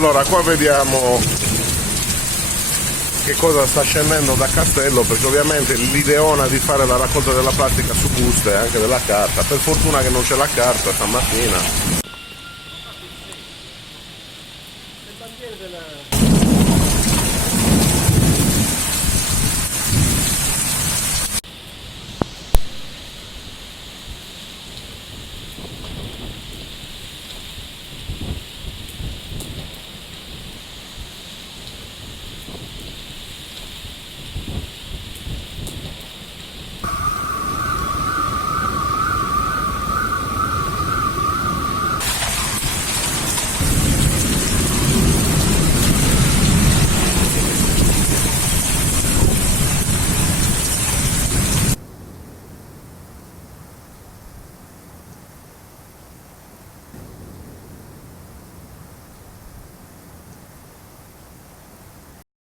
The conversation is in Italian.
Allora, qua vediamo che cosa sta scendendo da Castello, perché ovviamente l'ideona di fare la raccolta della plastica su buste e anche della carta, per fortuna che non c'è la carta stamattina,